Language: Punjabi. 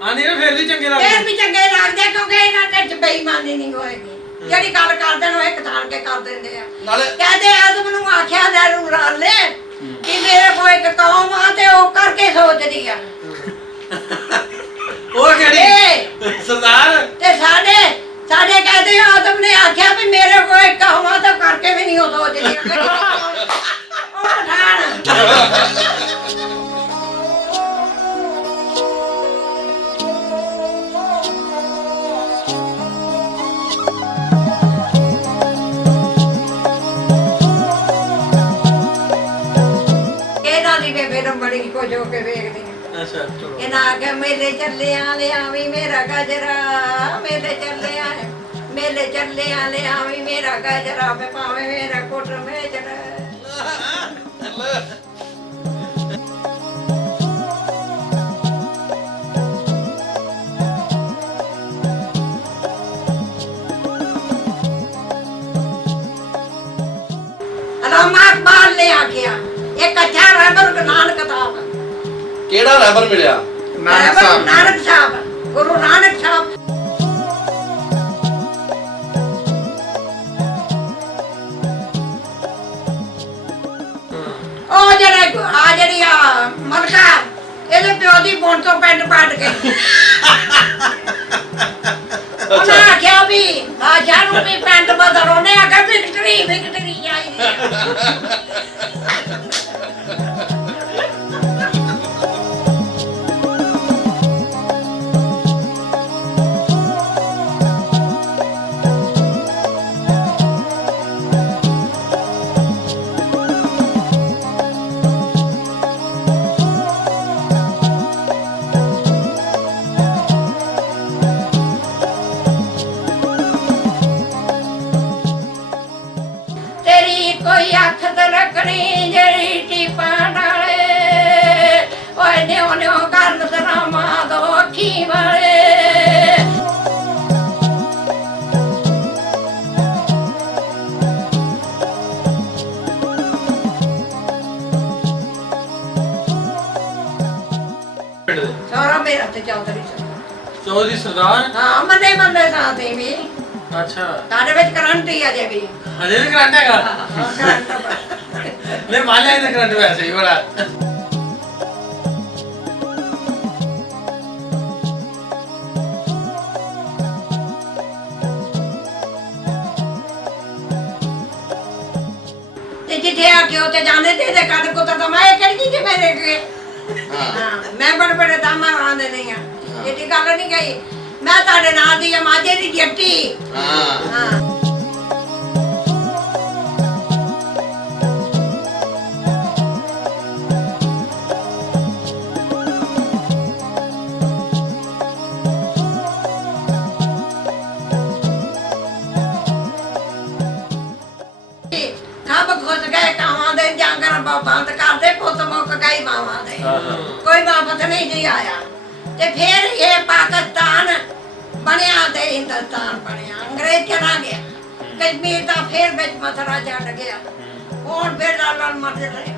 ਆਨੇ ਨਾ ਫਿਰ ਵੀ ਚੰਗੇ ਲੱਗਦੇ ਫਿਰ ਵੀ ਚੰਗੇ ਲੱਗਦੇ ਕਿਉਂਕਿ ਇਹਨਾਂ ਤੇ ਬੇਈਮਾਨੀ ਨਹੀਂ ਹੋਏਗੀ ਜਿਹੜੀ ਗੱਲ ਕਰਦੇ ਨੇ ਉਹ ਇੱਕ ਤਾਣ ਕੇ ਕਰ ਦਿੰਦੇ ਆ ਕਹਿੰਦੇ ਆਦਮ ਨੂੰ ਆਖਿਆ ਨਹਿਰੂ ਰਾਲੇ ਕਿ ਮੇਰੇ ਕੋਲ ਇੱਕ ਕੌਮ ਆ ਤੇ ਉਹ ਕਰਕੇ ਸੋਚਦੀ ਆ ਉਹ ਕਿਹੜੀ ਸਰਦਾਰ ਤੇ ਸਾਡੇ ਕਹਿੰਦੇ ਆਦਮ ਨੇ ਆਖਿਆ ਵੀ ਮੇਰੇ ਕੋਲ ਇੱਕ ਕੌਮ ਆ ਤੇ ਕਰਕੇ ਵੀ ਨਹੀਂ ਉਹ ਸੋਚਦੀ ਉਹ ਪਠਾਨ ਬੜੀ ਖੁਸ਼ ਹੋ ਕੇ ਵੇਖਦੀ ਆ ਅੱਛਾ ਚਲੋ ਇਹਨਾਂ ਆਖਿਆ ਮੇਲੇ ਚੱਲਿਆ ਲਿਆਵੀ ਮੇਰਾ ਗਜਰਾ ਮੇਲੇ ਚੱਲਿਆ ਲਿਆਵੀ ਮੇਰਾ ਗਜਰਾ ਵੇ ਭਾਵੇਂ ਮੇਰਾ ਕੋਟ ਮੇਜਰਾ ਰਾਮਾ ਬਾਲ ਨੇ ਆਖਿਆ ਇੱਕ ਅੱਛਾ ਰਹਿਬਰ ਨਾਨਕ ਸਾਹਿਬ ਕਿਹੜਾ ਰਹਿਬਰ ਮਿਲਿਆ ਨਾਨਕ ਸਾਹਿਬ ਗੁਰੂ ਨਾਨਕ ਸਾਹਿਬ ਉਹ ਜਿਹੜੀ ਮਲਕਾ ਇਹਦੇ ਪਿਓ ਦੀ ਬੋਨ ਤੋਂ ਪੈਂਟ ਪਾਟ ਕੇ ਉਹਨਾਂ ਆਖਿਆ ਵੀ ਬਾਦਸ਼ਾਹ ਨੂੰ ਵੀ ਪੈਂਟ ਬਦਲ ਉਹਨੇ ਆਖਿਆ ਵਿਕਟਰੀ ਚਾਹੀਦੀ ਕੋਈ ਅੱਖ ਤੇ ਰੱਖਣੀ ਜਿਹੜੀ ਟੀਪਾਂ ਨਾਲੇ ਓਏ ਨਿਉ ਕਰਨ ਦਰਾਮਾ ਦੋ ਅੱਖੀ ਵਾਲੇ ਸਾਰਾ ਮੇਰਾ ਤੇ ਚੌਧਰੀ ਸਰਦਾਰ ਹਾਂ ਮੰਨੇ ਸਾਥੇ ਵੀ ਅੱਛਾ ਤੁਹਾਡੇ ਵਿੱਚ ਕਰੰਟ ਹੀ ਅਜੇ ਵੀ ਅਜੇ ਵੀ ਕਰੰਟ ਹੈਗਾ ਨਹੀਂ ਮਾਲਿਆ ਇਹਦਾ ਕਰੰਟ ਵੈਸੇ ਹੀ ਬੜਾ ਤੇ ਜਿੱਥੇ ਆ ਕੇ ਉੱਥੇ ਜਾਂਦੇ ਤੇ ਇਹਦੇ ਕੱਢ ਕੁੱਤਰ ਤਾਂ ਮੈਂ ਕਿਹੜੀ ਚੀਜ਼ ਮੇਰੇ ਕੇ ਹਾਂ ਮੈਂ ਬੜੇ ਦਾਮਾ ਆਉਂਦੇ ਨਹੀਂ ਆ ਇਹਦੀ ਗੱਲ ਨਹੀਂ ਗਈ ਮੈਂ ਤੁਹਾਡੇ ਨਾਲ ਦੀ ਮਾਝੇ ਦੀ ਜੱਟੀ ਹਾਂ ਖੱਬ ਖੁੱਸ ਗਏ ਕਾਵਾਂ ਦੇ ਜਾਂਗਰ ਬੰਦ ਕਰਦੇ ਪੁੱਤ ਮੁੱਕ ਗਈ ਮਾਵਾਂ ਦੇ ਕੋਈ ਵਾਪਸ ਨਹੀਂ ਜੀ ਆਇਆ ਤੇ ਫਿਰ ਇਹ ਪਾਕਿਸਤਾਨ ਬਣਿਆ ਤੇ ਹਿੰਦੁਸਤਾਨ ਬਣਿਆ ਅੰਗਰੇਜ਼ ਚਲਾ ਗਿਆ ਕਸ਼ਮੀਰ ਦਾ ਫਿਰ ਵਿੱਚ ਮਸਲਾ ਛੱਡ ਗਿਆ ਹੁਣ ਫਿਰ ਲਾਲ ਮਰਦੇ ਰਹੇ